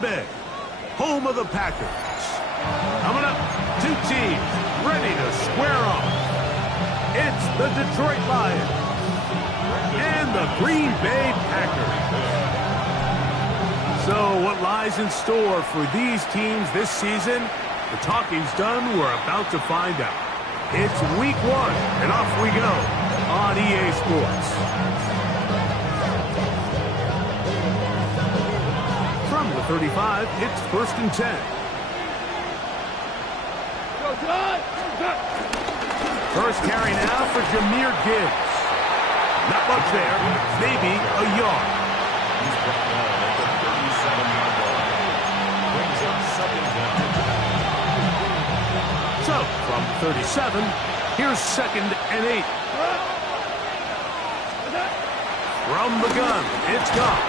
Bay, home of the Packers. Coming up, two teams ready to square off. It's the Detroit Lions and the Green Bay Packers. So what lies in store for these teams this season? The talking's done. We're about to find out. It's week 1, and off we go on EA Sports. From the 35, it's 1st and 10. First carry now for Jahmyr Gibbs. Not much there, maybe a yard. He's brought down at the 37-yard line. Brings up 2nd down. So, from 37, here's 2nd and 8. From the gun, it's gone.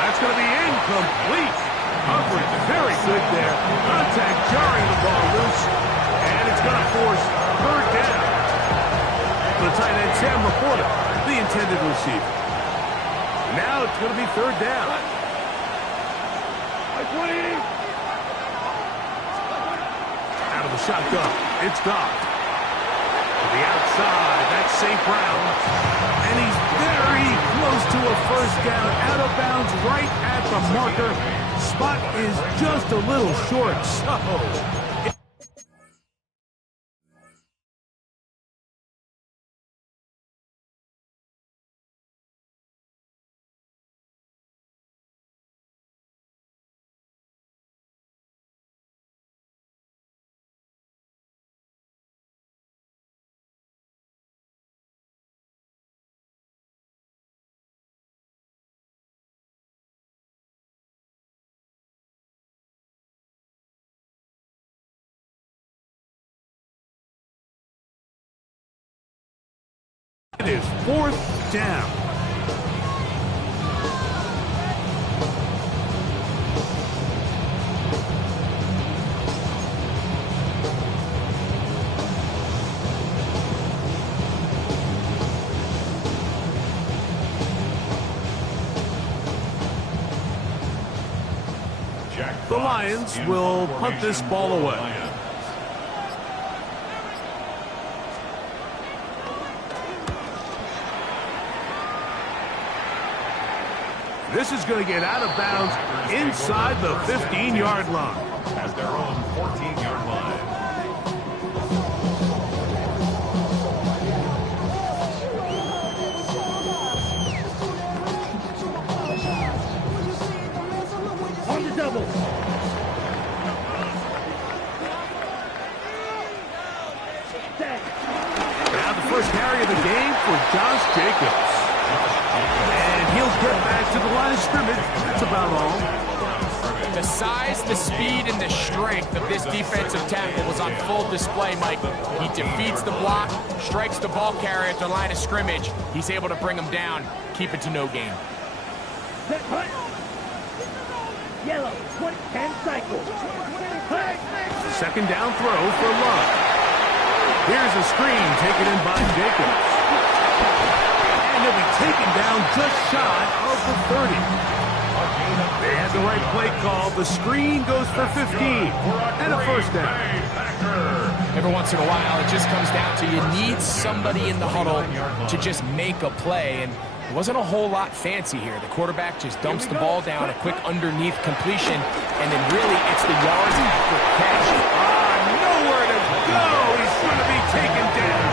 That's going to be incomplete. Coverage very good there. Contact jarring the ball loose. And it's going to force 3rd down. The tight end, Sam Laporta, the intended receiver. Now it's going to be 3rd down. Out of the shotgun, it's gone. To the outside, that's St. Brown. And he's very close to a 1st down. Out of bounds right at the marker. Spot is just a little short, so... It is 4th down. The Lions will punt this ball away. This is going to get out of bounds inside the 15-yard line. As their own 14-yard line. On the double. Now the first carry of the game for Josh Jacobs. And he'll get back to the line of scrimmage. That's about all. The size, the speed, and the strength of this defensive tackle was on full display, Mike. He defeats the block, strikes the ball carrier at the line of scrimmage. He's able to bring him down, keep it to no gain. Yellow, 10 cycles. 2nd down throw for Love. Here's a screen taken in by Jacobs. And he'll be taken down just shy of the 30. They had the right play call. The screen goes for 15 and a 1st down. Every once in a while, it just comes down to you need somebody in the huddle to just make a play. And it wasn't a whole lot fancy here. The quarterback just dumps the ball down, a quick underneath completion, and then really it's the yards after catch. Nowhere to go. He's going to be taken down.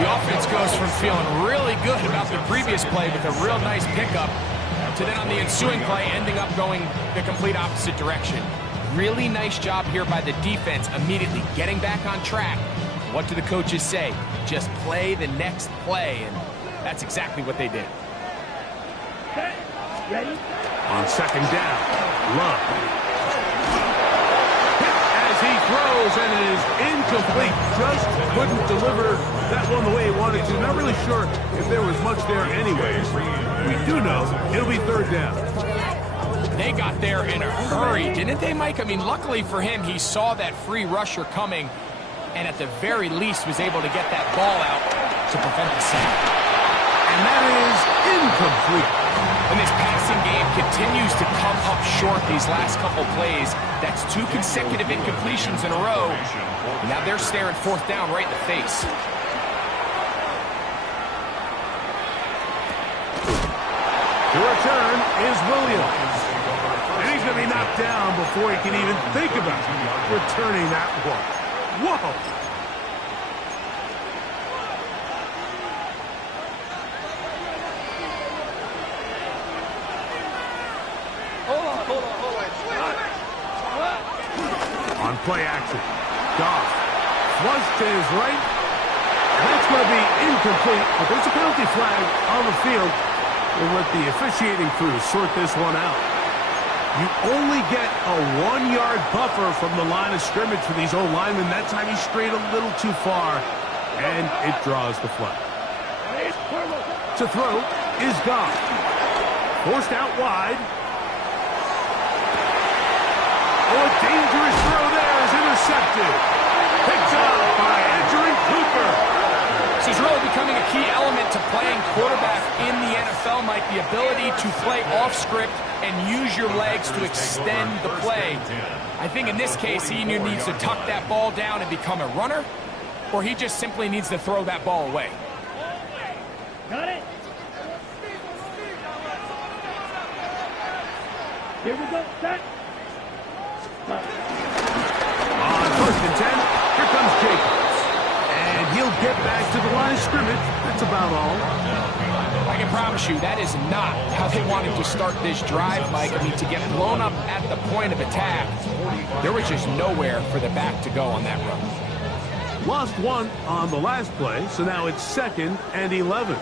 The offense goes from feeling really good about the previous play with a real nice pickup to then on the ensuing play ending up going the complete opposite direction. Really nice job here by the defense immediately getting back on track. What do the coaches say? Just play the next play, and that's exactly what they did. Ready? On 2nd down, Love. As he throws, and it is incomplete. Just couldn't deliver that one the way he wanted to. Not really sure if there was much there anyways. We do know it'll be 3rd down. They got there in a hurry, didn't they, Mike? I mean, luckily for him, he saw that free rusher coming and at the very least was able to get that ball out to prevent the sack. And that is incomplete. And this passing game continues to come up short these last couple plays. That's 2 consecutive incompletions in a row. And now they're staring 4th down right in the face. The return is Williams. And he's going to be knocked down before he can even think about returning that one. Whoa! On play action, Goff flush to his right, and that's going to be incomplete, but there's a penalty flag on the field. We'll let the officiating crew sort this one out. You only get a 1-yard buffer from the line of scrimmage for these old linemen. That time he strayed a little too far, and it draws the flag. To throw is Goff. Forced out wide. Oh, a dangerous throw there is intercepted. Picked up by Andrew Cooper. This is really becoming a key element to playing quarterback in the NFL, Mike. The ability to play off script and use your legs to extend the play. I think in this case, he either needs to tuck that ball down and become a runner, or he just simply needs to throw that ball away. Got it. Here we go. Set. On 1st and 10, here comes Jacobs. And he'll get back to the line of scrimmage. That's about all. I can promise you that is not how they wanted to start this drive, Mike. I mean, to get blown up at the point of attack, there was just nowhere for the back to go on that run. Lost 1 on the last play, so now it's 2nd and 11.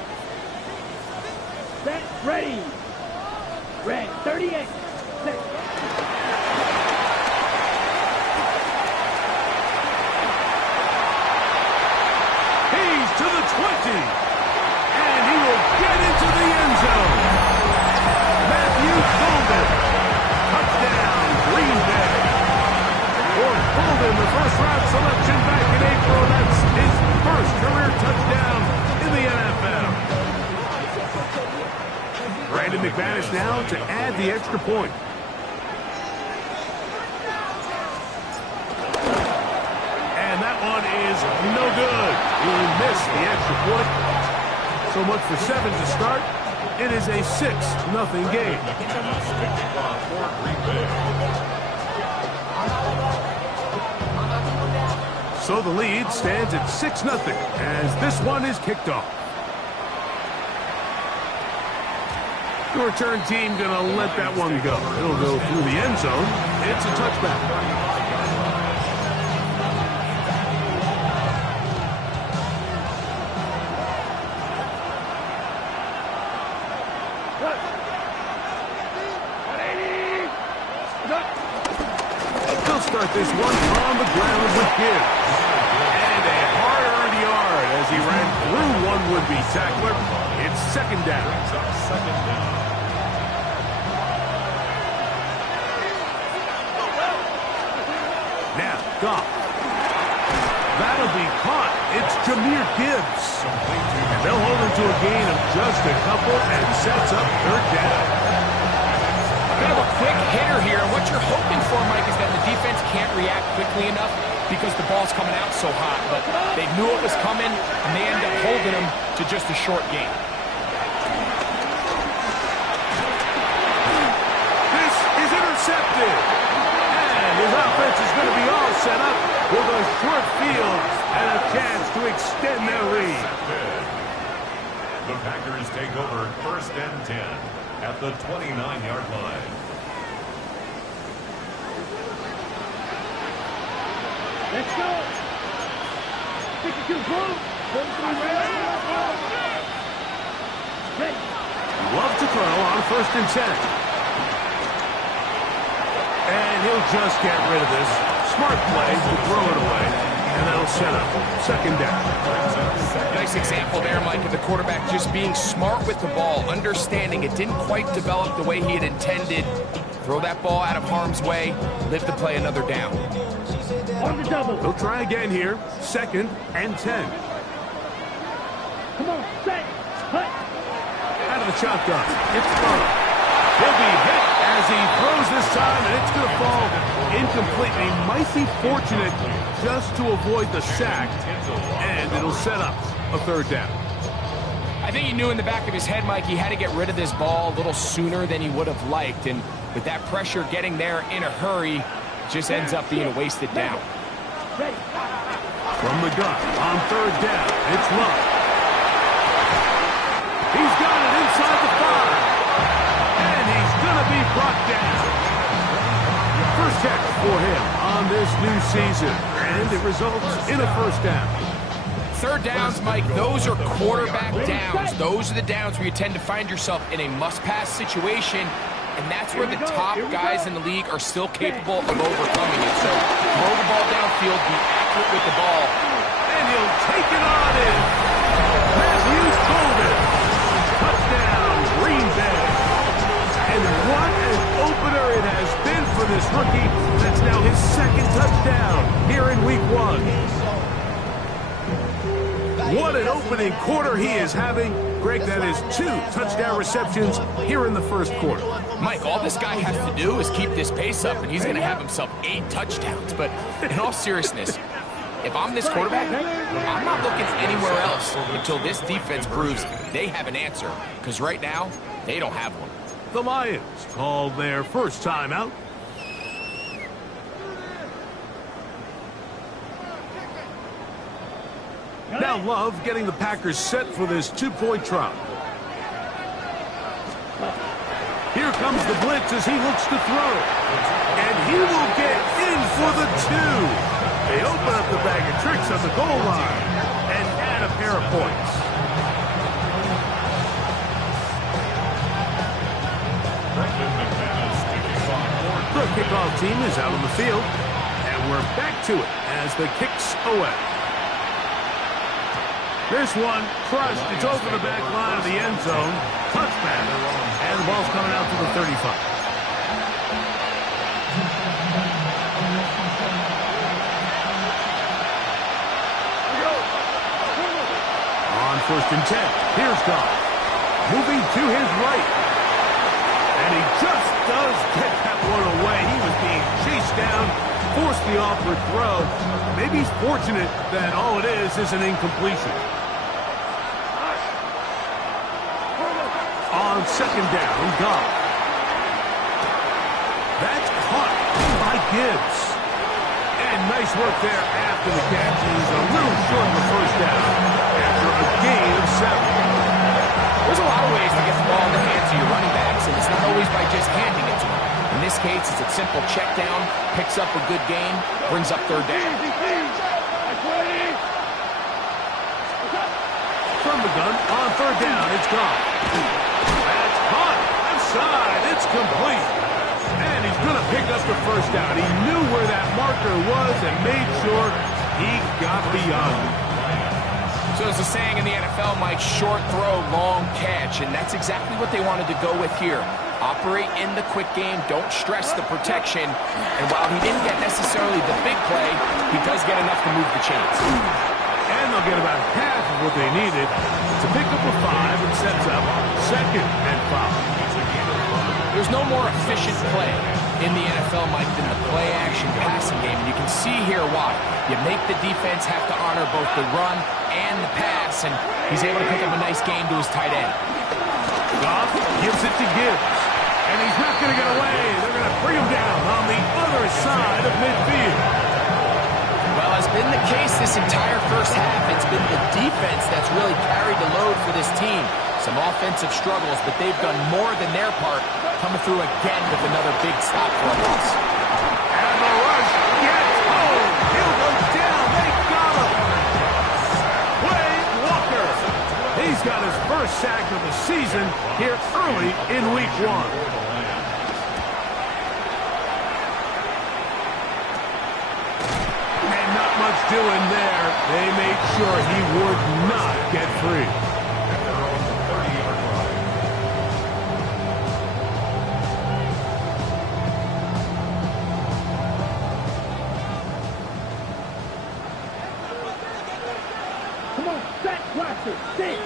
Set. Ready. Red. 38. Set. To the 20, and he will get into the end zone. Matthew Golden, touchdown, Green Bay. For Golden, the first-round selection back in April, that's his first career touchdown in the NFL. Brandon McManus now to add the extra point. And that one is no good. He missed the extra point. So much for 7 to start. It is a 6-0 game. So the lead stands at 6-0 as this one is kicked off. The return team going to let that one go. It'll go through the end zone. It's a touchback. Start this one on the ground with Gibbs. And a hard-earned yard as he ran through one would-be tackler. It's 2nd down. Now, Goff. That'll be caught. It's Jahmyr Gibbs. And they'll hold him to a gain of just a couple and sets up 3rd down. Bit of a quick hitter here. What you're hoping for, Mike, is that the defense can't react quickly enough because the ball's coming out so hot. But they knew it was coming, and they end up holding him to just a short gain. This is intercepted. And his offense is going to be all set up with a short field and a chance to extend their lead. The Packers take over 1st and 10. At the 29-yard line. Let's go. 62 blue. 43 red. Ready. Love to throw on 1st and 10. And he'll just get rid of this. Smart play to throw it away. And that'll set up 2nd down. Nice example there, Mike, of the quarterback just being smart with the ball, understanding it didn't quite develop the way he had intended. Throw that ball out of harm's way, live to play another down. On the double. He'll try again here. 2nd and 10. Come on, set. Hut. Out of the shotgun. It's Love. He'll be hit as he throws this time, and it's going to fall incomplete. He might be fortunate just to avoid the sack, and it'll set up a third down. I think he knew in the back of his head, Mike, he had to get rid of this ball a little sooner than he would have liked. And with that pressure getting there in a hurry, it just ends up being a wasted down. From the gun on third down, it's Love. He's got it inside the 5. And he's going to be brought down. First catch for him on this new season. And it results in a first down. Third downs, Mike, those are quarterback downs. Those are the downs where you tend to find yourself in a must-pass situation, and that's where the top guys in the league are still capable of overcoming it. So throw the ball downfield, be accurate with the ball. And he'll take it on in. Matthews Golden. Touchdown, Green Bay. And what an opener it has been for this rookie. That's now his second touchdown here in week 1. What an opening quarter he is having. Greg, that is 2 touchdown receptions here in the first quarter. Mike, all this guy has to do is keep this pace up, and he's going to have himself 8 touchdowns. But in all seriousness, if I'm this quarterback, I'm not looking anywhere else until this defense proves they have an answer. Because right now, they don't have one. The Lions called their first timeout. Now Love getting the Packers set for this 2-point try. Here comes the blitz as he looks to throw. And he will get in for the 2. They open up the bag of tricks on the goal line and add a pair of points. The kickoff team is out on the field. And we're back to it as the kick's away. This one crushed. It's over the back line of the end zone. Touchback. And the ball's coming out to the 35. On first and 10. Here's Goff. Moving to his right. And he just does get that one away. He was being chased down. Forced the awkward throw. Maybe he's fortunate that all it is an incompletion. On second down, Goff. That's caught by Gibbs. And nice work there after the catch. He's a little short of the first down after a gain of 7. There's a lot of ways to get the ball in the hands of your running backs, and it's not always by just handing it to them. In this case, it's a simple check down, picks up a good gain, brings up third down. From the gun, on third down, it's Goff. That's caught. Left side, it's complete. And he's going to pick up the first down. He knew where that marker was and made sure he got beyond it. So there's a saying in the NFL, Mike, short throw, long catch, and that's exactly what they wanted to go with here. Operate in the quick game, don't stress the protection, and while he didn't get necessarily the big play, he does get enough to move the chains. And they'll get about half of what they needed to pick up a 5 and sets up second and 5. There's no more efficient play in the NFL, Mike, than the play-action passing game. And you can see here why. You make the defense have to honor both the run and the pass, and he's able to pick up a nice gain to his tight end. Goff gives it to Gibbs, and he's not going to get away. They're going to bring him down on the other side of midfield. Well, as been the case this entire first half, it's been the defense that's really carried the load for this team. Some offensive struggles, but they've done more than their part, coming through again with another big stop for a loss. And the rush gets home. He'll go down. They got him. Wade Walker. He's got his first sack of the season here early in week 1. And not much doing there. They made sure he would not get free. Come on, set, blaster, stay.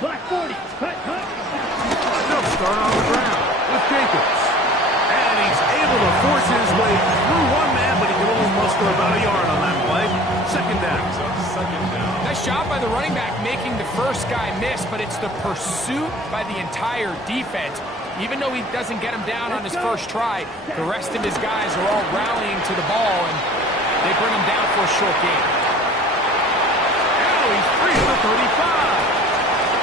Black 40, cut, cut. start on the ground with Jacobs. And he's able to force his way through one man, but he can only muster about a yard on that play. Second down. Nice job by the running back making the first guy miss, but it's the pursuit by the entire defense. Even though he doesn't get him down on his first try, the rest of his guys are all rallying to the ball, and they bring him down for a short gain. Now he's free at the 35.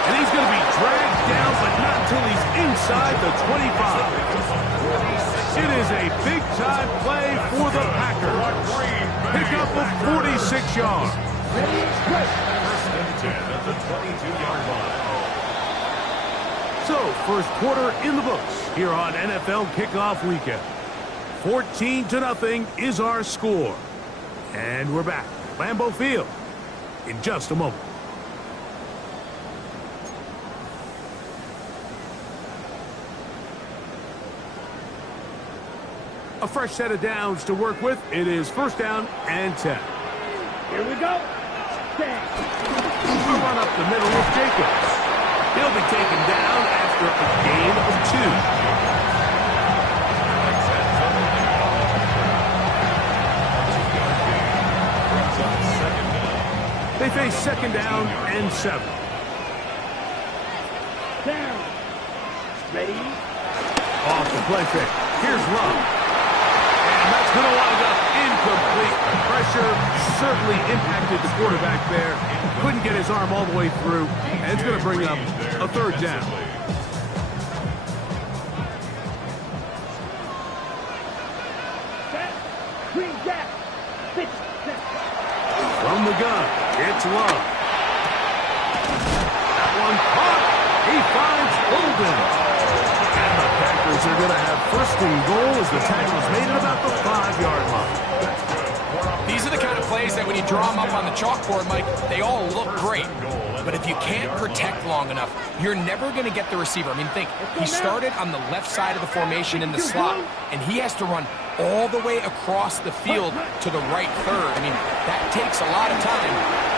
And he's going to be dragged down, but not until he's inside the 25. It is a big-time play for the Packers. Pick up of 46 yards. First and 10 at the 22-yard line. So, first quarter in the books here on NFL Kickoff Weekend. 14-0 is our score. And we're back. Lambeau Field in just a moment. A fresh set of downs to work with. It is first down and 10. Here we go. A run up the middle with Jacobs. He'll be taken down after a gain of 2. They face second down and 7. Down. Ready? Off the play fake. Here's Love. And that's going to wind up incomplete. Pressure certainly impacted the quarterback there. Couldn't get his arm all the way through. And it's going to bring up a third down. Set. Green jack. Pitch. Set. From the gun, it's Love. That one caught. He finds Holden. And the Packers are going to have first and goal as the tackle is made at about the 5-yard line. These are the kind of plays that when you draw them up on the chalkboard, Mike, they all look great. But if you can't protect long enough, you're never going to get the receiver. I mean, think, he started on the left side of the formation in the slot, and he has to run all the way across the field to the right third. I mean, that takes a lot of time.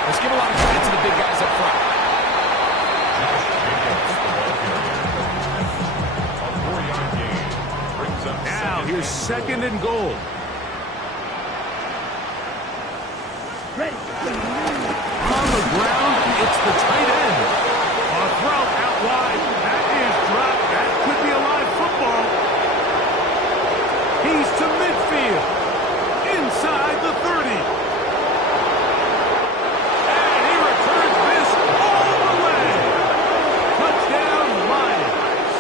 Let's give a lot of credit to the big guys up front. Now, here's second and goal. Ready. On the ground, it's the tight end. A throw out wide. That is dropped. That could be a live football. He's to midfield. Inside the 30. And he returns this all the way. Touchdown, Myles.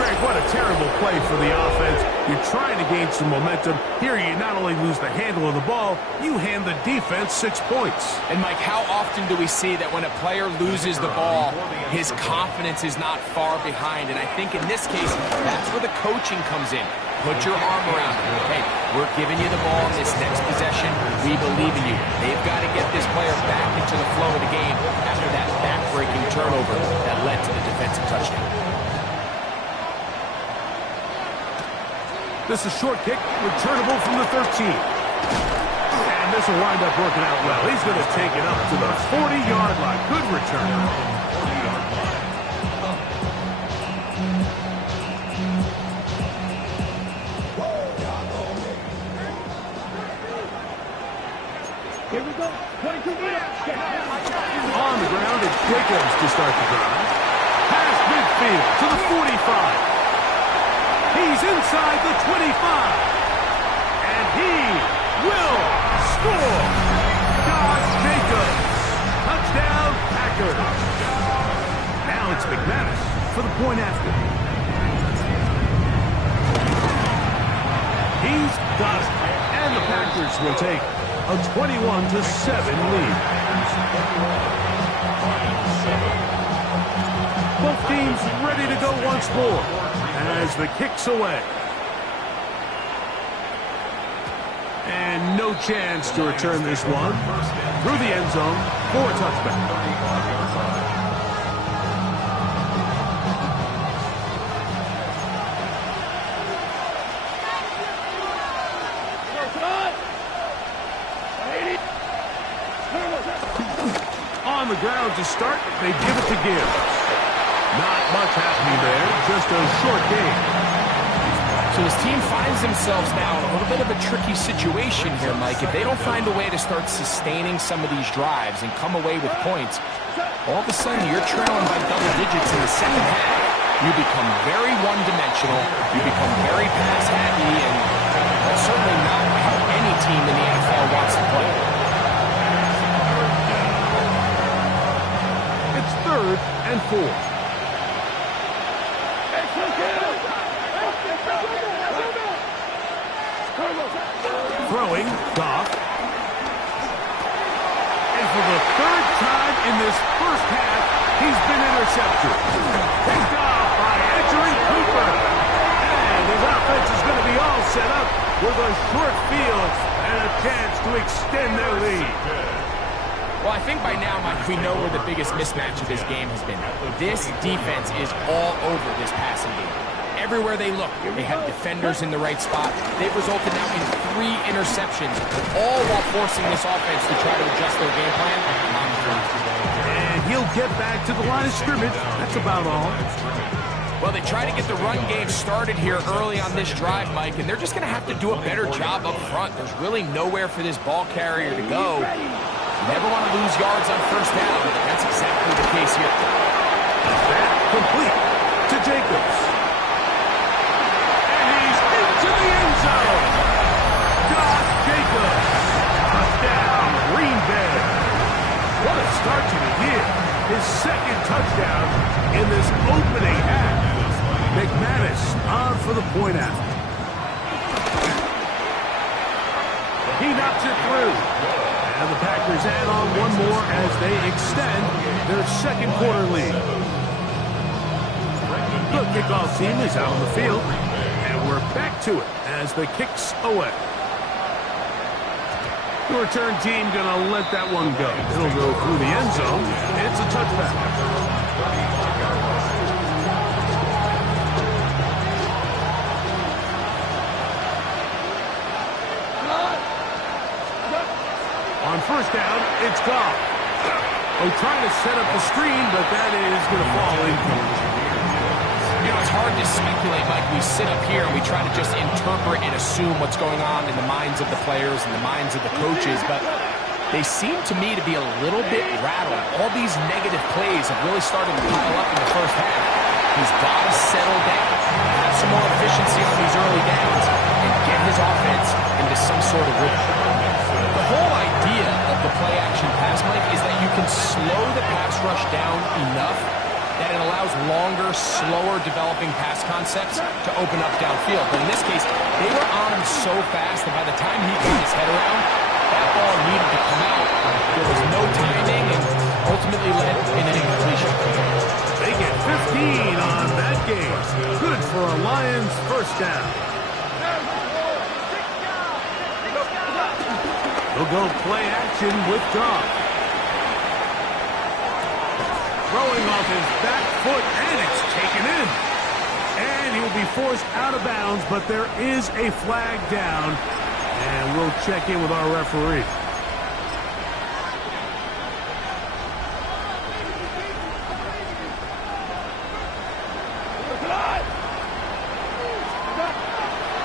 Greg, what a terrible play for the offense. You're trying to gain some momentum. Here you not only lose the handle of the ball, you hand the defense 6 points. And, Mike, how often do we see that when a player loses the ball, his confidence is not far behind? And I think in this case, that's where the coaching comes in. Put your arm around him. Hey, we're giving you the ball in this next possession. We believe in you. They've got to get this player back into the flow of the game after that back-breaking turnover that led to the defensive touchdown. This is a short kick, returnable from the 13. And this will wind up working out well. He's going to take it up to the 40-yard line. Good return. Here we go. 22 meters. On the ground, it's Jacobs to start the drive. Past midfield to the 45. He's inside the 25. And he will score. Josh Jacobs. Touchdown, Packers. Now it's McManus for the point after. He's got it. And the Packers will take a 21-7 lead. Both teams ready to go once more as the kick's away. And no chance to return this one through the end zone for a touchback. On the ground to start, they give it to Gibbs. Not much happening there, just a short game. So his team finds themselves now in a little bit of a tricky situation here, Mike. If they don't find a way to start sustaining some of these drives and come away with points, all of a sudden you're trailing by double digits in the second half. You become very one-dimensional, you become very pass-happy, and that's certainly not how any team in the NFL wants to play. It's 3rd and 4. Throwing, Goff. And for the 3rd time in this first half, he's been intercepted. Picked off by Edgerrin Cooper. And his offense is going to be all set up with a short field and a chance to extend their lead. Well, I think by now, Mike, we know where the biggest mismatch of this game has been. This defense is all over this passing game. Everywhere they look, they have defenders in the right spot. They've resulted now in 3 interceptions, all while forcing this offense to try to adjust their game plan. And he'll get back to the line of scrimmage. That's about all. Well, they try to get the run game started here early on this drive, Mike, and they're just going to have to do a better job up front. There's really nowhere for this ball carrier to go. You never want to lose yards on first down. That's exactly the case here. That complete to Jacobs. And he's into the end zone. Josh Jacobs. Touchdown, Green Bay. What a start to the year. His 2nd touchdown in this opening half. McManus on for the point after. He knocks it through. And the Packers add on one more as they extend their 2nd quarter lead. The kickoff team is out on the field, and we're back to it as the kick's away. The return team going to let that one go. It'll go through the end zone. It's a touchback. On first down, it's Goff. Oh, trying to set up the screen, but that is going to fall incomplete. You know, it's hard to speculate, Mike. We sit up here and we try to just interpret and assume what's going on in the minds of the players and the minds of the coaches, but they seem to me to be a little bit rattled. All these negative plays have really started to pile up in the first half. He's got to settle down, have some more efficiency on these early downs, and get his offense into some sort of rhythm. The whole idea of the play-action pass, Mike, is that you can slow the pass rush down enough that it allows longer, slower developing pass concepts to open up downfield. But in this case, they were on him so fast that by the time he got his head around, that ball needed to come out. There was no timing and ultimately led in an incompletion. They get 15 on that game. Good for a Lions first down. They'll go play action with Goff. Throwing off his back foot, and it's taken in. And he'll be forced out of bounds, but there is a flag down. And we'll check in with our referee.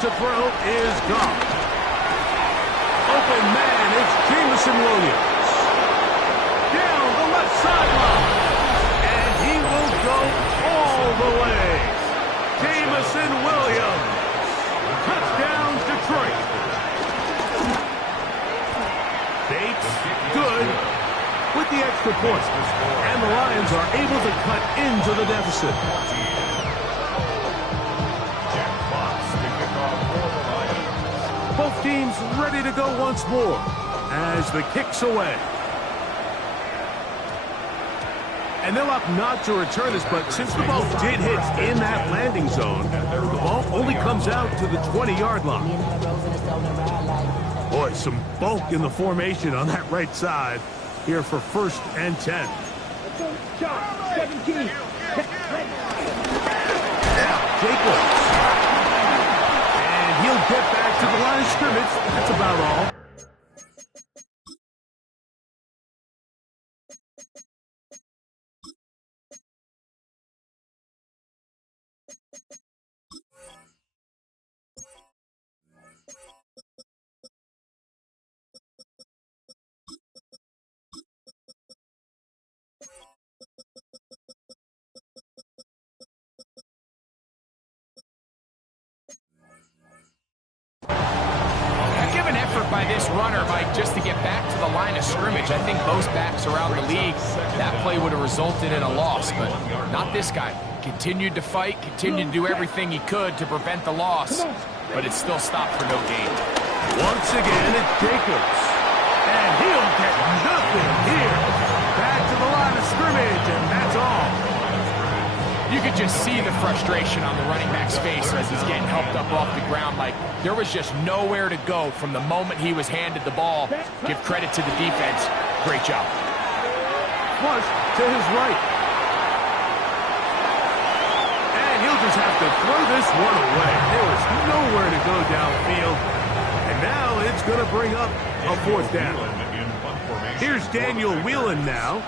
To throw is Goff. Open man, it's Jameson Williams. Down the left sideline. And he will go all the way. Jameson Williams. Touchdown, Detroit. Bates, good with the extra point. And the Lions are able to cut into the deficit. Both teams ready to go once more as the kick's away. And they'll opt not to return this, but since the ball did hit in that landing zone, the ball only comes out to the 20-yard line. Boy, some bulk in the formation on that right side here for 1st and 10. Shot, 17. Now, Jacobs. And he'll get back to the line of scrimmage. That's about all. by this runner, Mike, just to get back to the line of scrimmage. I think most backs around the league, that play would have resulted in a loss, but not this guy. Continued to fight, continued to do everything he could to prevent the loss, but it still stopped for no gain. Once again, it's Jacobs. And he'll get nothing here. Back to the line of scrimmage, and that's all. You could just see the frustration on the running back's face as he's getting helped up off the ground. Like, there was just nowhere to go from the moment he was handed the ball. Give credit to the defense. Great job. Flush to his right. And he'll just have to throw this one away. There was nowhere to go downfield. And now it's going to bring up a fourth down. Here's Daniel Whelan now,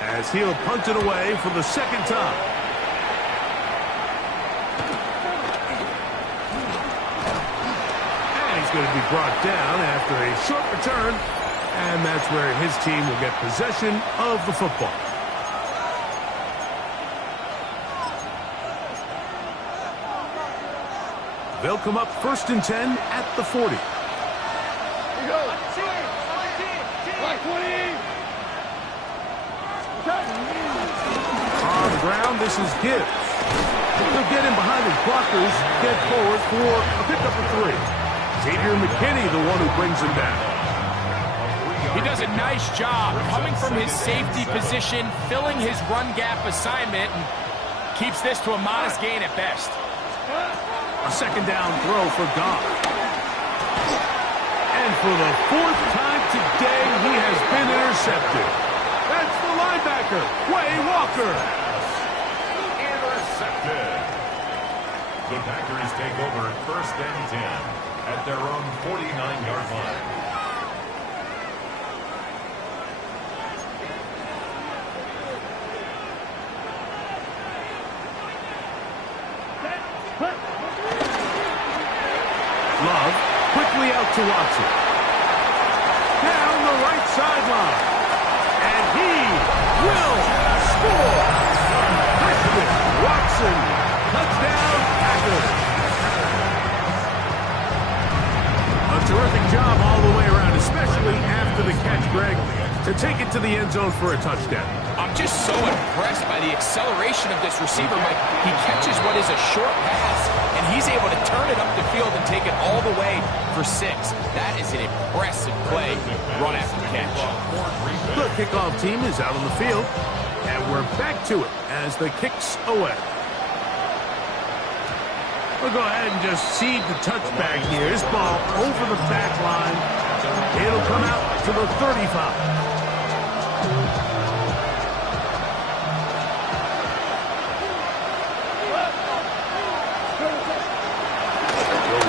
as he'll punt it away for the second time. And he's going to be brought down after a short return, and that's where his team will get possession of the football. They'll come up 1st and 10 at the 40. On the ground, this is Gibbs. He'll get in behind his blockers, get forward for a pickup of 3. Xavier McKinney, the one who brings him down. He does a nice job coming from his safety position, filling his run gap assignment, and keeps this to a modest gain at best. A second down throw for Goff. And for the 4th time today, he has been intercepted. That's the linebacker, Quay Walker. Intercepted. The Packers take over 1st and 10 at their own 49-yard line. Love quickly out to Watson. Down the right sideline. And he will score. Freshman Watson. Touchdown, Packers. A terrific job all the way around, especially after the catch, Greg, to take it to the end zone for a touchdown. I'm just so impressed by the acceleration of this receiver, Mike. He catches what is a short pass, and he's able to turn it up the field and take it all the way for 6. That is an impressive play, run after catch. The kickoff team is out on the field, and we're back to it as the kick's away. We'll go ahead and just seed the touchback here. This ball over the back line. It'll come out to the 35.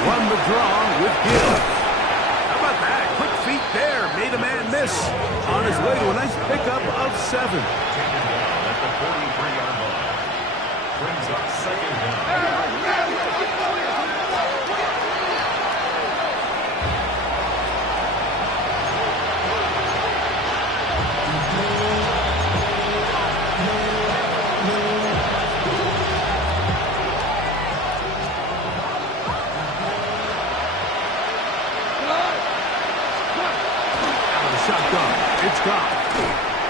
Run the draw with Gibbs. How about that? Quick feet there. Made a man miss on his way to a nice pickup of 7. At the 43-yard line. Brings up 2nd down. It's gone.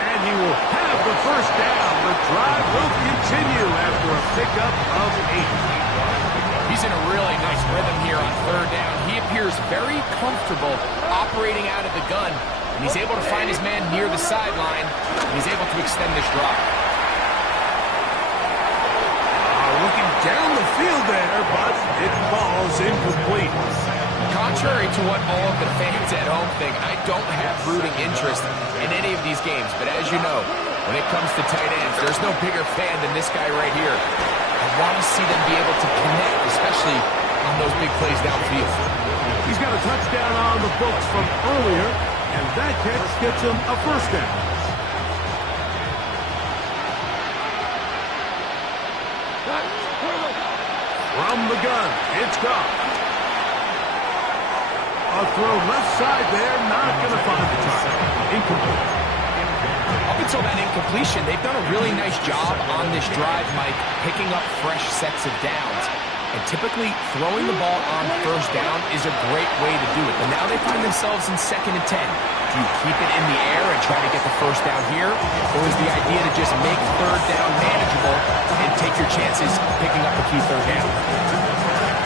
And he will have the 1st down. The drive will continue after a pickup of 8. He's in a really nice rhythm here on 3rd down. He appears very comfortable operating out of the gun, and he's able to find his man near the sideline, and he's able to extend this drive. Looking down the field there, but it falls incomplete. Contrary to what all of the fans at home think, I don't have rooting interest in any of these games. But as you know, when it comes to tight ends, there's no bigger fan than this guy right here. I want to see them be able to connect, especially on those big plays downfield. He's got a touchdown on the books from earlier, and that catch gets him a 1st down. From the gun, it's gone. A throw left side there, not going to find the target. Incomplete. Up until that incompletion, they've done a really nice job on this drive, Mike, picking up fresh sets of downs. And typically, throwing the ball on first down is a great way to do it. But now they find themselves in 2nd and 10. Do you keep it in the air and try to get the first down here? Or is the idea to just make 3rd down manageable and take your chances picking up a key 3rd down?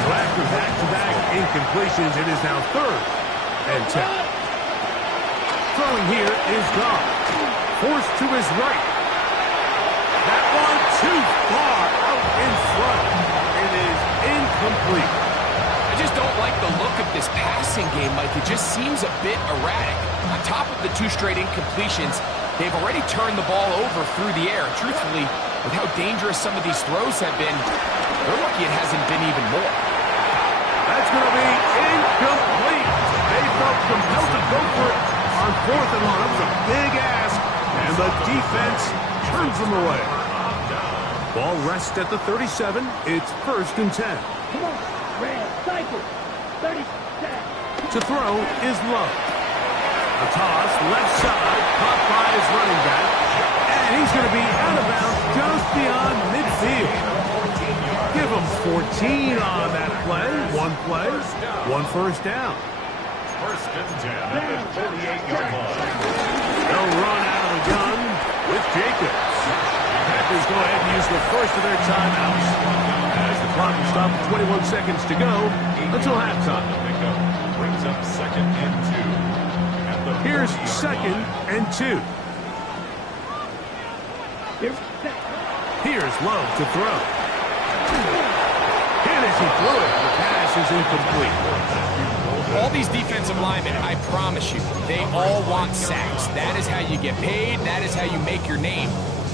So after back-to-back incompletions, it is now 3rd and 10. Throwing here is gone. Forced to his right. That one too far out in front. It is incomplete. I just don't like the look of this passing game, Mike. It just seems a bit erratic. On top of the 2 straight incompletions, they've already turned the ball over through the air. Truthfully, with how dangerous some of these throws have been, they're lucky it hasn't been even more. That's going to be incomplete. They felt compelled to go for it on 4th and 1. That was a big ask, and the defense turns them away. Ball rests at the 37. It's 1st and 10. Come on, red, cycle. 37. To throw is Love. A toss, left side, caught by his running back, and he's going to be out of bounds just beyond midfield. Give him 14 on that play. 1 first down. 1st and 10 at the 48-yard line. They'll run out of the gun with Jacobs. Packers go ahead and use the first of their timeouts as the clock is stopped with 21 seconds to go until halftime. The pickup brings up 2nd and 2. Here's 2nd and 2. Here's Love to throw. And as he threw it, the pass is incomplete. All these defensive linemen, I promise you, they all want sacks. That is how you get paid. That is how you make your name.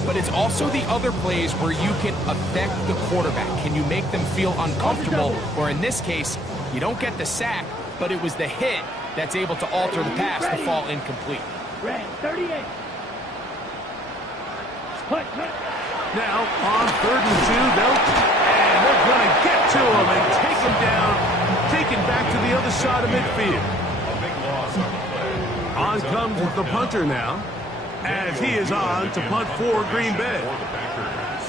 But it's also the other plays where you can affect the quarterback. Can you make them feel uncomfortable? Or in this case, you don't get the sack, but it was the hit that's able to alter the pass to fall incomplete. Red, 38. Cut. Now on 3rd and 2, they're going to get to him and take him down, taken back to the other side of midfield. A big loss on the play. On comes the punter now, as he is on to punt for Green Bay. For the Packers.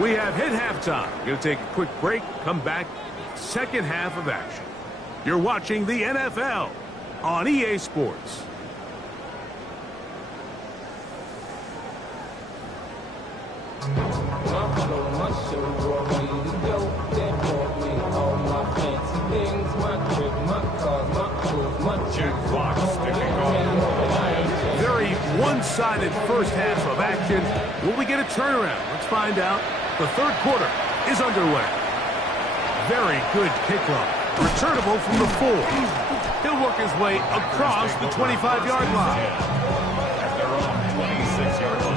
We have hit halftime. Going to take a quick break, come back, 2nd half of action. You're watching the NFL on EA Sports. Very one-sided first half of action. Will we get a turnaround? Let's find out. The 3rd quarter is underway. Very good kickoff. Returnable from the 4. He'll work his way across the 25-yard line. At their own 26-yard line.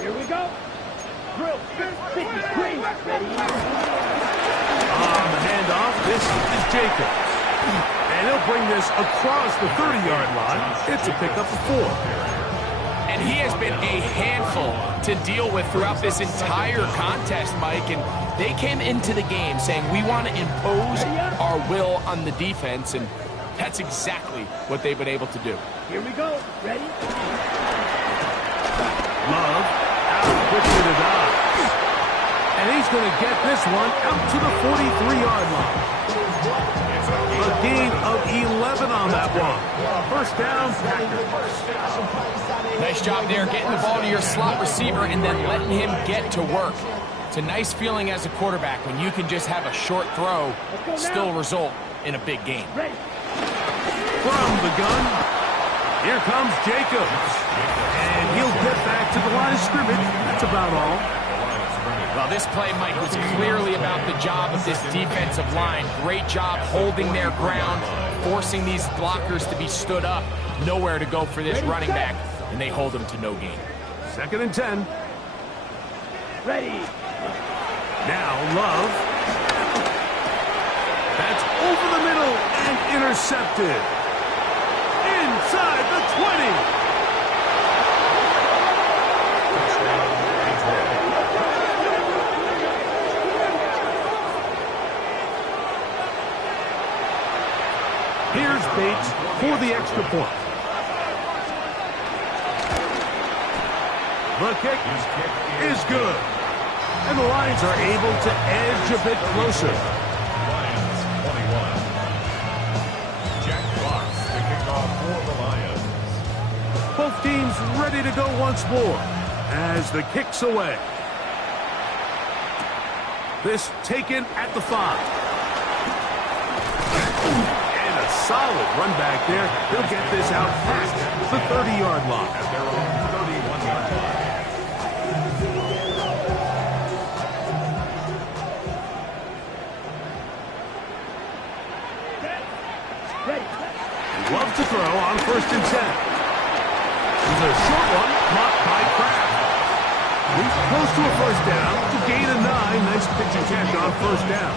Here we go. Drill, 53. Ready. On the handoff, this is Jacobs. And he'll bring this across the 30-yard line. It's a pickup of 4. And he has been a handful to deal with throughout this entire contest, Mike. And they came into the game saying, we want to impose our will on the defense. And that's exactly what they've been able to do. Here we go. Ready? Love out quickly to Dobbs. And he's going to get this one out to the 43-yard line. A gain of 11 on that one. First down, Packers. Nice job there, getting the ball to your slot receiver and then letting him get to work. It's a nice feeling as a quarterback when you can just have a short throw, still result in a big game. From the gun, here comes Jacobs. And he'll get back to the line of scrimmage. That's about all. Well, this play, Mike, was clearly about the job of this defensive line. Great job holding their ground, forcing these blockers to be stood up. Nowhere to go for this running back, and they hold him to no gain. 2nd and 10. Ready. Now Love. That's over the middle and intercepted. Inside the 20. States for the extra point. The kick is good. And the Lions are able to edge a bit closer. Lions 21. Jack Fox to kick off for the Lions. Both teams ready to go once more as the kick's away. This taken at the 5. And a solid run back there. He'll get this out past the 30-yard line. At their own 31-yard line. Love to throw on 1st and 10. Here's a short one, caught by Kraft. He's close to a 1st down to gain a 9. Nice pitch and catch on 1st down.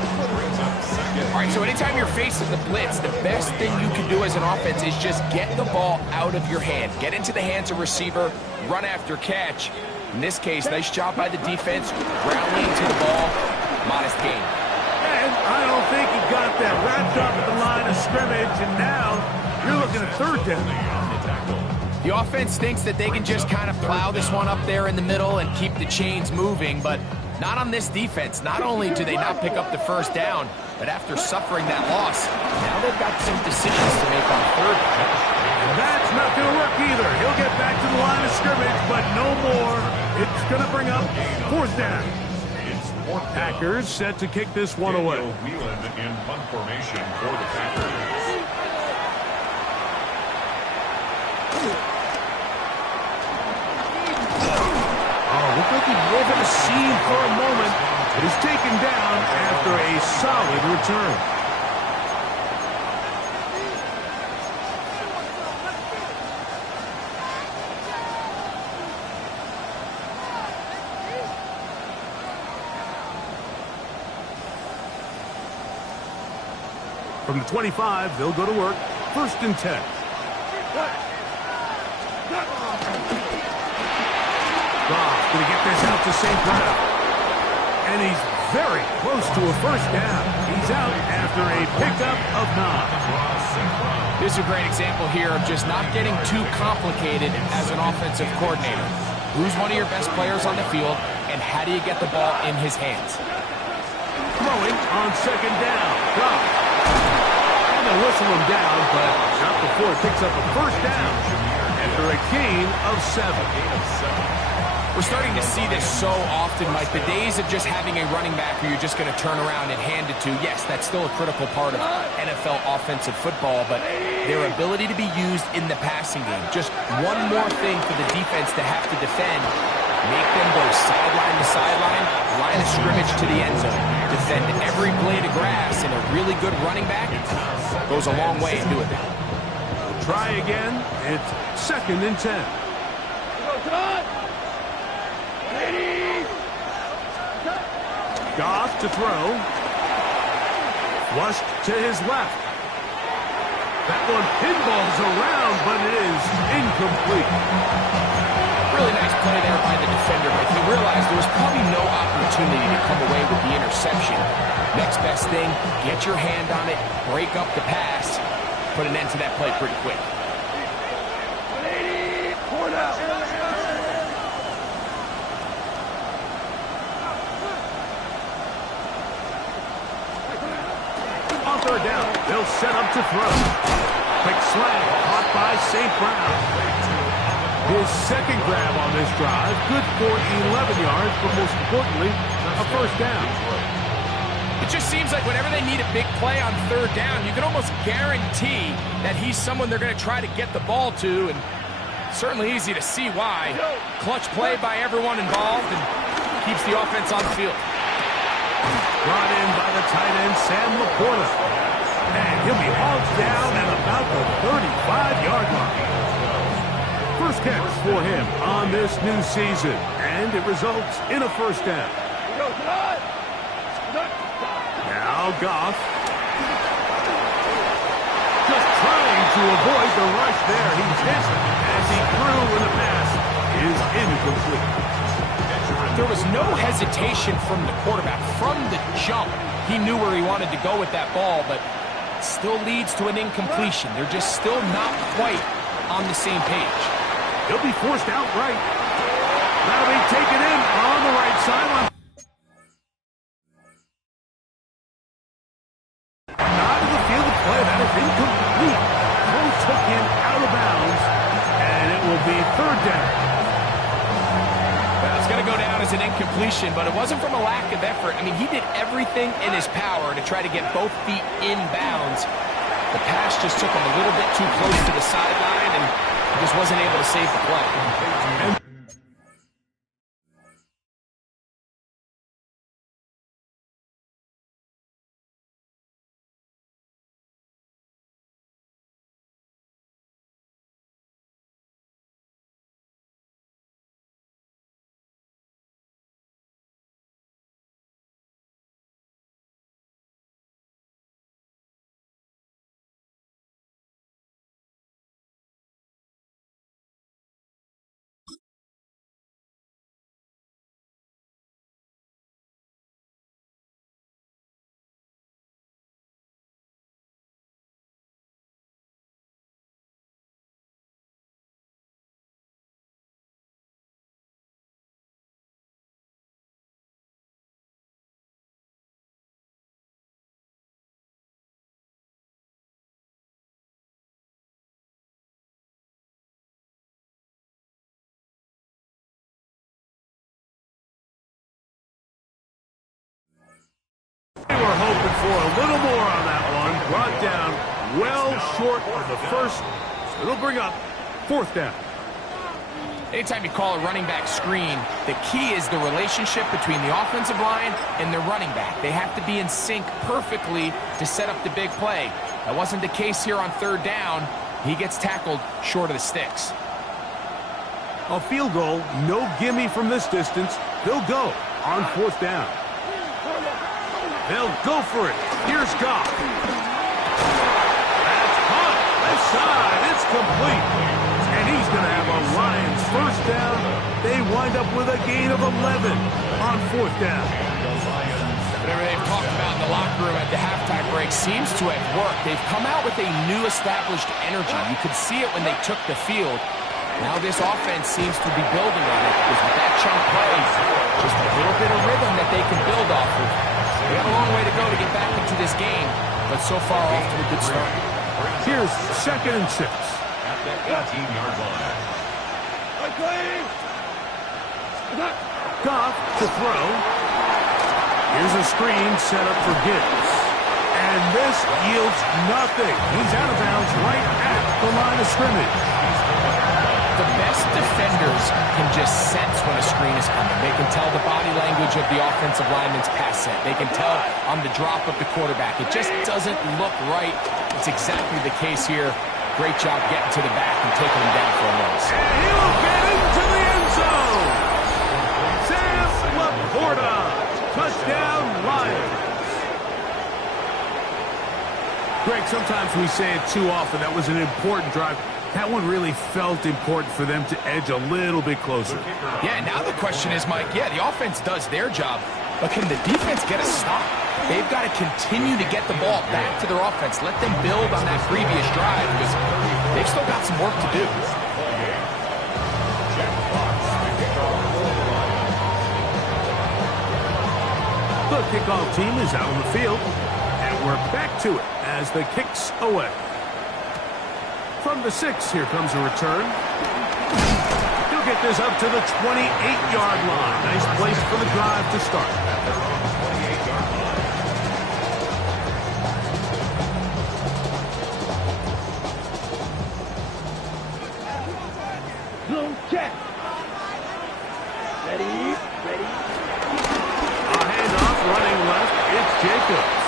All right, so anytime you're facing the blitz, the best thing you can do as an offense is just get the ball out of your hand. Get into the hands of receiver, run after catch. In this case, nice job by the defense, rallying to the ball, modest gain. And I don't think he got that wrapped up at the line of scrimmage, and now you're looking at 3rd down. The offense thinks that they can just kind of plow this one up there in the middle and keep the chains moving, but not on this defense. Not only do they not pick up the 1st down, but after suffering that loss, now they've got some decisions to make on 3rd down. And that's not going to work either. He'll get back to the line of scrimmage, but no more. It's going to bring up 4th down. Packers set to kick this one away. Wheeland in punt formation for the Packers. Looked like he was at a seam for a moment, but is taken down after a solid return. From the 25, they'll go to work. 1st and 10. Going to get this out to St. Brown. And he's very close to a 1st down. He's out after a pickup of 9. This is a great example here of just not getting too complicated as an offensive coordinator. Who's one of your best players on the field, and how do you get the ball in his hands? Throwing on 2nd down. Goff. And they'll whistle him down, but not before it picks up a 1st down after a gain of 7. We're starting to see this so often, Mike. The days of just having a running back who you're just going to turn around and hand it to, yes, that's still a critical part of NFL offensive football, but their ability to be used in the passing game. Just one more thing for the defense to have to defend. Make them go sideline to sideline, line of scrimmage to the end zone. Defend every blade of grass, and a really good running back goes a long way in doing that. Try again. It's 2nd and 10. Goff to throw. Flushed to his left. That one pinballs around, but it is incomplete. Really nice play there by the defender, but he realized there was probably no opportunity to come away with the interception. Next best thing, get your hand on it, break up the pass, put an end to that play pretty quick. On 3rd down, they'll set up to throw. Quick slant, caught by St. Brown. His 2nd grab on this drive, good for 11 yards, but most importantly, a 1st down. It just seems like whenever they need a big play on 3rd down, you can almost guarantee that he's someone they're going to try to get the ball to, and certainly easy to see why. Clutch play by everyone involved and keeps the offense on the field. Brought in by the tight end, Sam Laporta. And he'll be hauled down at about the 35-yard line. First catch for him on this new season, and it results in a 1st down. Now Goff. Just trying to avoid the rush there. He's hit as he threw when the pass is incomplete. There was no hesitation from the quarterback. From the jump, he knew where he wanted to go with that ball, but it still leads to an incompletion. They're just still not quite on the same page. He'll be forced out right. That'll be taken in on the right sideline. Not in the field of play. That is incomplete. Throw took him out of bounds, and it will be third down. Well, it's going to go down as an incompletion, but it wasn't from a lack of effort. I mean, he did everything in his power to try to get both feet in bounds. The pass just took him a little bit too close to the sideline, and he just wasn't able to save the play. They were hoping for a little more on that one. Brought down well short of the first. So it'll bring up fourth down. Anytime you call a running back screen, the key is the relationship between the offensive line and the running back. They have to be in sync perfectly to set up the big play. That wasn't the case here on third down. He gets tackled short of the sticks. A field goal, no gimme from this distance. They'll go on fourth down. They'll go for it. Here's Goff. That's caught. Left side. It's complete. And he's going to have a Lions first down. They wind up with a gain of 11 on fourth down. Whatever they've talked about in the locker room at the halftime break seems to have worked. They've come out with a new established energy. You could see it when they took the field. Now this offense seems to be building on it because with that chunk play, just a little bit of rhythm that they can build off of. They got a long way to go to get back into this game, but so far off to a good start. Here's 2nd and 6. At the 18-yard line. Goff to throw. Here's a screen set up for Gibbs. And this yields nothing. He's out of bounds right at the line of scrimmage. The best defenders can just sense when a screen is coming. They can tell the body language of the offensive lineman's pass set. They can tell on the drop of the quarterback. It just doesn't look right. It's exactly the case here. Great job getting to the back and taking him down for a loss. And he'll get into the end zone. Sam Laporta. Touchdown, Lions. Greg, sometimes we say it too often. That was an important drive. That one really felt important for them to edge a little bit closer. Yeah, now the question is, Mike, yeah, the offense does their job, but can the defense get a stop? They've got to continue to get the ball back to their offense. Let them build on that previous drive because they've still got some work to do. The kickoff team is out on the field, and we're back to it as the kick's away. From the 6, here comes a return. He'll get this up to the 28-yard line. Nice place for the drive to start. Blue check. Ready. A handoff running left. It's Jacobs.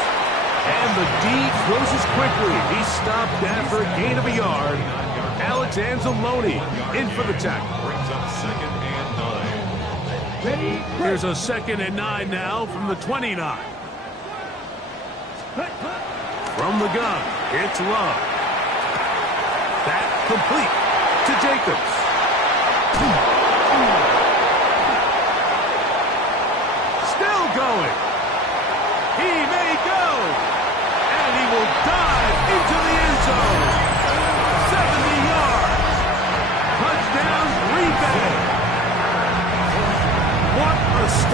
And the D closes quickly. He's stopped after a gain of a yard. Alex Anzalone in for the tackle. Brings up 2nd and 9. Ready. Here's a 2nd and 9 now from the 29. From the gun, it's Love. That complete to Jacobs. Still going. He may go. And he will dive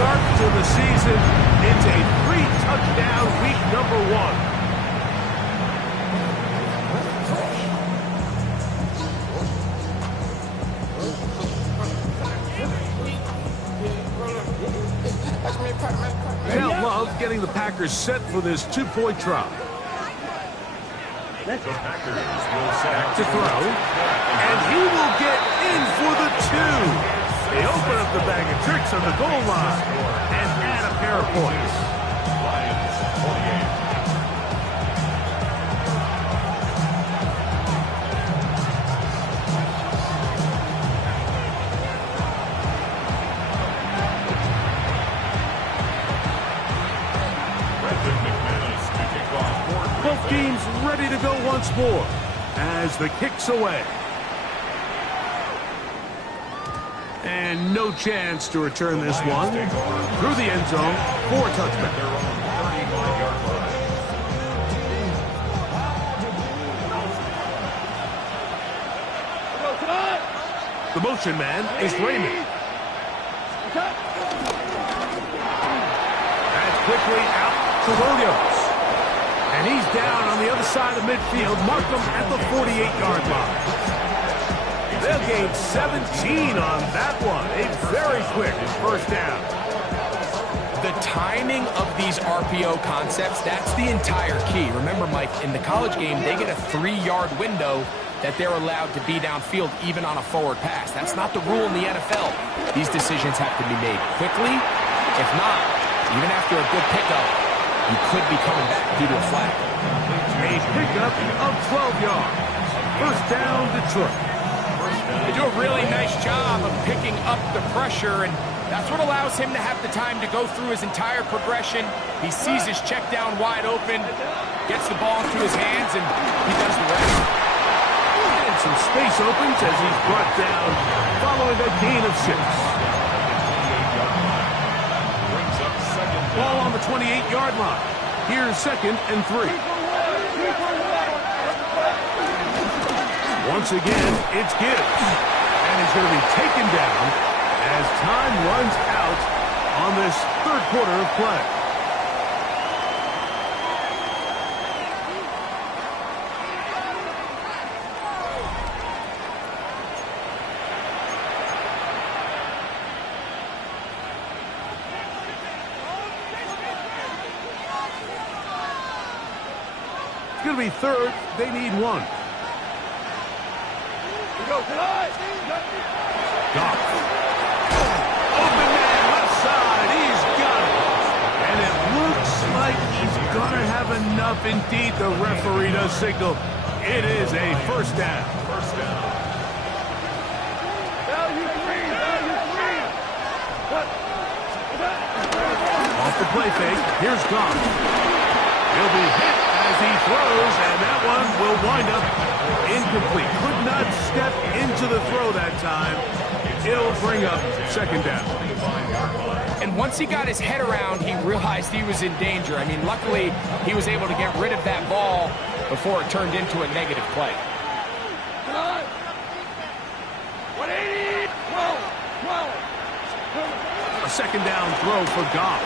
start to the season. It's a 3-touchdown week number 1. Now Love getting the Packers set for this 2-point try. The Packers will set To throw, and he will get in for the 2. They open up the bag of tricks on the goal line and add a pair of points. Lions 28. Both teams ready to go once more as the kick's away. And no chance to return this one through the end zone for a touchback. Their own 35-yard line. The motion man is Raymond. That's quickly out to Williams. And he's down on the other side of midfield. Mark him at the 48-yard line. They'll gain 17 on that one. A very quick first down. The timing of these RPO concepts, that's the entire key. Remember, Mike, in the college game, they get a 3-yard window that they're allowed to be downfield even on a forward pass. That's not the rule in the NFL. These decisions have to be made quickly. If not, even after a good pickup, you could be coming back due to a flag. A pickup of 12 yards. First down, Detroit. They do a really nice job of picking up the pressure, and that's what allows him to have the time to go through his entire progression. He sees his check down wide open, gets the ball into his hands, and he does the rest. And some space opens as he's brought down following a gain of 6. Ball on the 28-yard line. Here's 2nd and 3. Once again, it's Gibbs. And he's going to be taken down as time runs out on this 3rd quarter of play. It's going to be 3rd. They need 1. Goff. Open man, left side. He's got it. And it looks like he's going to have enough. Indeed, the referee does signal. It is a first down. First down. Off the play fake. Here's Goff. He'll be hit as he throws, and that one will wind up incomplete. Could not step into the throw that time. It'll bring up 2nd down. And once he got his head around, he realized he was in danger. I mean, luckily, he was able to get rid of that ball before it turned into a negative play. A 2nd down throw for Goff.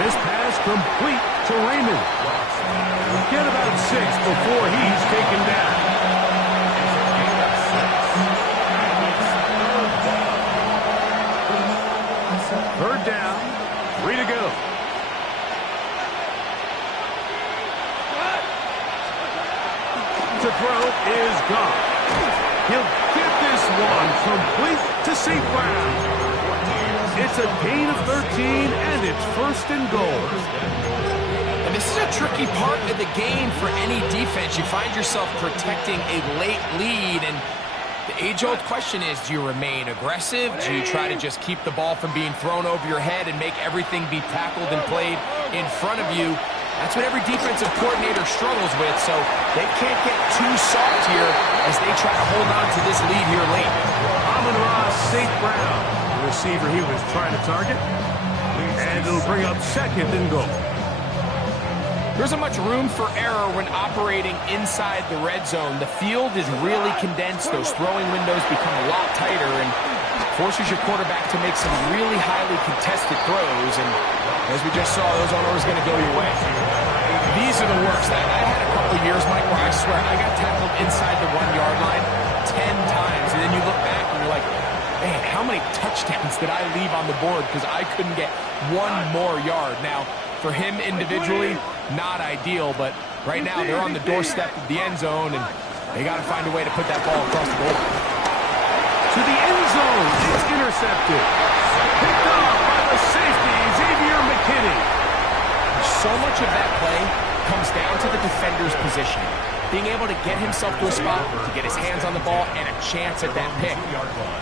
This pass complete to Raymond. Get about 6 before he's taken down. Third down, 3 to go. To throw is Goff. He'll get this one complete to St. Brown. It's a gain of 13, and it's 1st and goal. And this is a tricky part of the game for any defense. You find yourself protecting a late lead, and the age-old question is, do you remain aggressive? Do you try to just keep the ball from being thrown over your head and make everything be tackled and played in front of you? That's what every defensive coordinator struggles with, so they can't get too soft here as they try to hold on to this lead here late. Amon-Ra St. Brown, the receiver he was trying to target, and it'll bring up 2nd and goal. There isn't much room for error when operating inside the red zone. The field is really condensed. Those throwing windows become a lot tighter, and forces your quarterback to make some really highly contested throws, and as we just saw, those aren't always going to go your way. These are the worst. I had a couple years, Mike, where I swear I got tackled inside the 1-yard line 10 times, and then you look back and you're like, man, how many touchdowns did I leave on the board because I couldn't get one more yard? Now, for him individually, not ideal, but right now they're on the doorstep of the end zone, and they got to find a way to put that ball across the goal. To the end zone, it's intercepted. Picked off by the safety, Xavier McKinney. So much of that play comes down to the defender's position. Being able to get himself to a spot, to get his hands on the ball, and a chance at that pick.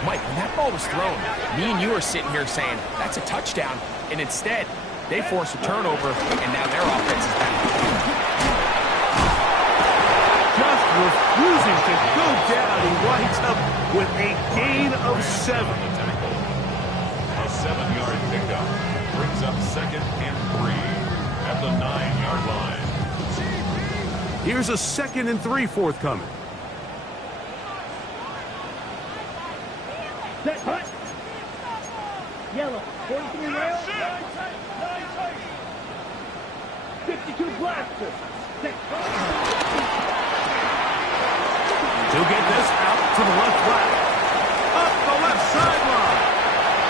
Mike, when that ball was thrown, me and you are sitting here saying, that's a touchdown. And instead, they force a turnover, and now their offense is back. Just refusing to go down. He winds up with a gain of 7. A 7-yard pickup brings up 2nd and 3 at the 9-yard line. Here's a 2nd and 3 forthcoming. Set, hut. Yellow, 43 rail. 52 blaster. Set, To get this out to the left flat. Up the left sideline.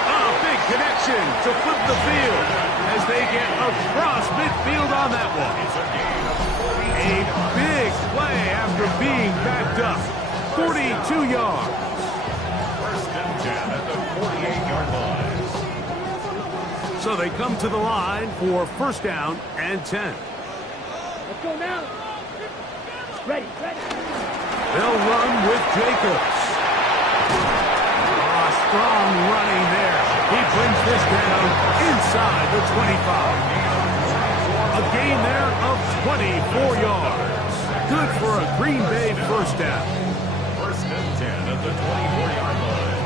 A big connection to flip the field as they get across midfield on that one. A big play after being backed up. 42 yards. 1st and 10 at the 48-yard line. So they come to the line for 1st down and 10. let's go now. Ready, ready. They'll run with Jacobs. Strong running there. He brings this down inside the 25. A gain there of 24 yards. Good for a Green Bay 1st down. 1st and 10 at the 24-yard line.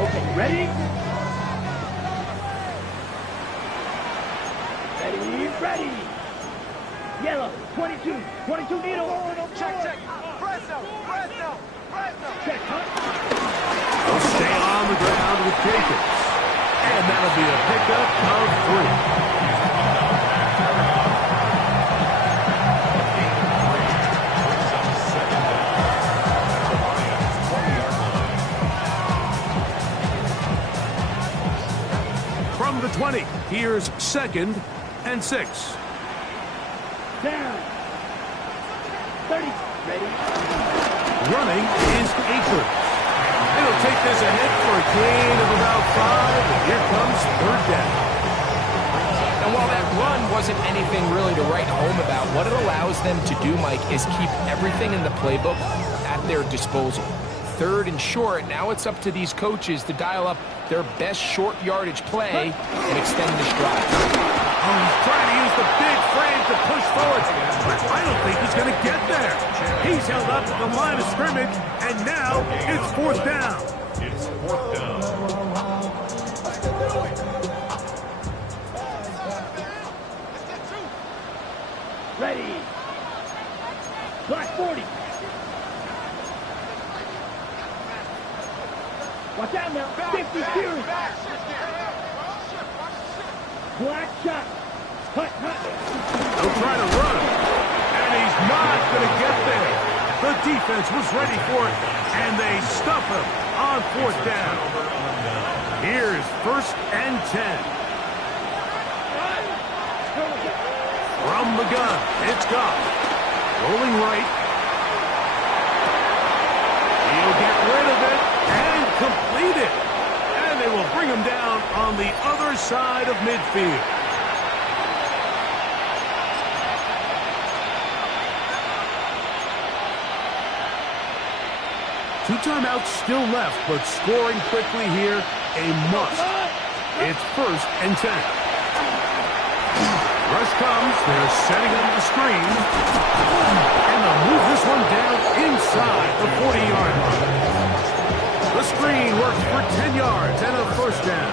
Okay, ready? Ready, ready. Yellow, 22 needle. Check. Presto. Check, hut. They'll stay on the ground with Jacobs. And that'll be a pickup of 3. From the 20, here's 2nd and 6. Down. 30. Ready. Running is Akers. It'll take this ahead for a gain of about 5, and here comes 3rd down. And while that run wasn't anything really to write home about, what it allows them to do, Mike, is keep everything in the playbook at their disposal. 3rd and short, now it's up to these coaches to dial up their best short yardage play and extend this drive. Oh, he's trying to use the big frame to push forward. I don't think he's going to get there. He's held up at the line of scrimmage, and now it's 4th down. It's 4th down. Ready. Black 40. Watch out now. 50 series. Black shot. Hut. They'll try to run, and he's not going to get there. The defense was ready for it, and they stuff him on 4th down. Here's 1st and 10. From the gun, it's Goff. Rolling right. He'll get rid of it and complete it. And they will bring him down on the other side of midfield. Two timeouts still left, but scoring quickly here, a must. It's 1st and 10. Rush comes, they're setting up the screen. And they'll move this one down inside the 40-yard line. The screen works for 10 yards and a 1st down.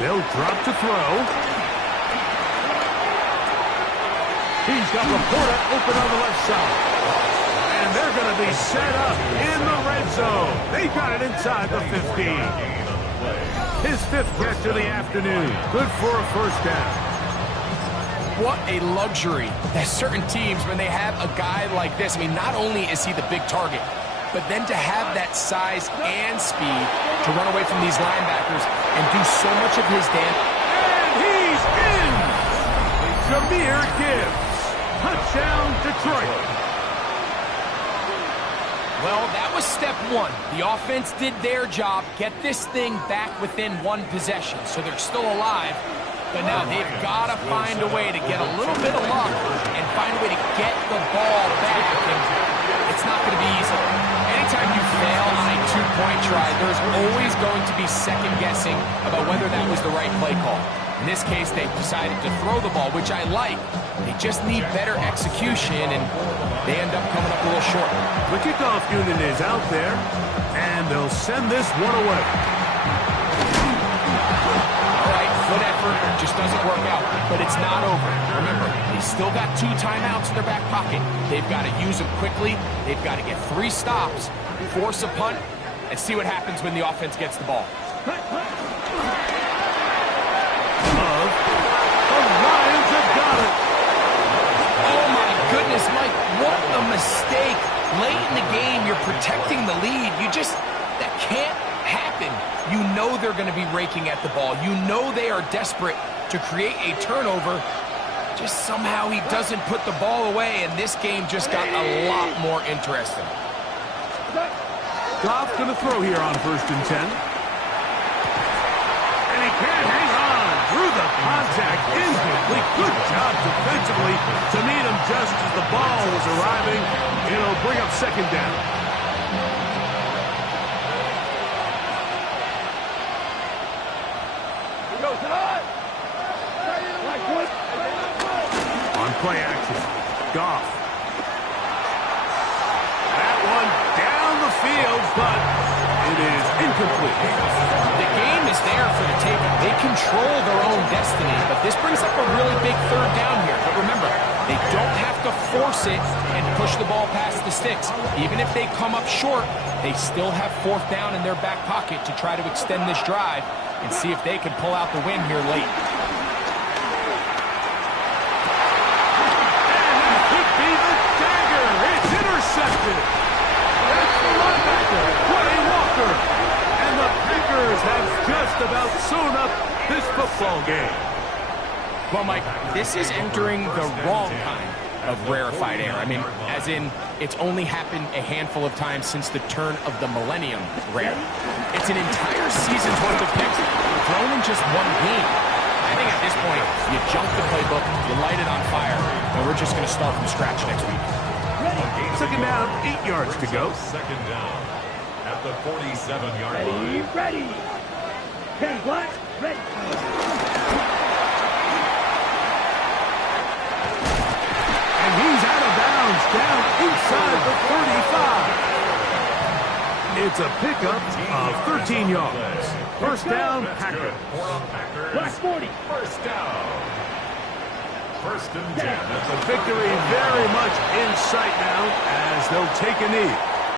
They'll drop to throw. He's got Laporta open on the left side. And they're going to be set up in the red zone. They got it inside the 15. His 5th catch of the afternoon. Good for a first down. What a luxury that certain teams, when they have a guy like this, I mean, not only is he the big target, but then to have that size and speed to run away from these linebackers and do so much of his damage. And he's in! Jahmyr Gibbs. Touchdown, Detroit. Well, that was step 1. The offense did their job, get this thing back within 1 possession, so they're still alive. But now they've got to find a way to get a little bit of luck and find a way to get the ball back. And it's not going to be easy. Anytime you fail on a 2-point try, there's always going to be second guessing about whether that was the right play call. In this case, they decided to throw the ball, which I like. They just need better execution, and they end up coming up a little short. The kickoff unit is out there, and they'll send this one away. All right, good effort, just doesn't work out, but it's not over. Remember, they still got 2 timeouts in their back pocket. They've got to use them quickly. They've got to get 3 stops, force a punt, and see what happens when the offense gets the ball. Goodness, Mike, what a mistake. Late in the game, you're protecting the lead. That can't happen. You know they're going to be raking at the ball. You know they are desperate to create a turnover. Just somehow he doesn't put the ball away, and this game just got a lot more interesting. Goff's going to throw here on 1st and 10. And he can't hang on. Through the contact, incomplete. Good job defensively to meet him just as the ball was arriving. It'll bring up 2nd down. On play action, Goff. That one down the field, but it is incomplete. The game is there for the taking. They control their own destiny, but this brings up a really big 3rd down here. But remember, they don't have to force it and push the ball past the sticks. Even if they come up short, they still have 4th down in their back pocket to try to extend this drive and see if they can pull out the win here late. And that could be the dagger. It's intercepted. That's the linebacker, Quay Walker. And the Packers have just about sewn up this football game. Well, Mike, this is entering the wrong kind of rarefied air. I mean, as in, it's only happened a handful of times since the turn of the millennium rare. It's an entire season's worth of picks thrown in just 1 game. I think at this point, you jump the playbook, you light it on fire, and we're just going to start from scratch next week. 2nd down, 8 yards to go. 2nd down at the 47-yard line. Ready. Ken Black, ready. And he's out of bounds, down inside the 35. It's a pickup of 13 yards. 1st down, Packers. Black 40. 1st down. 1st and 10. Victory very much in sight now as they'll take a knee.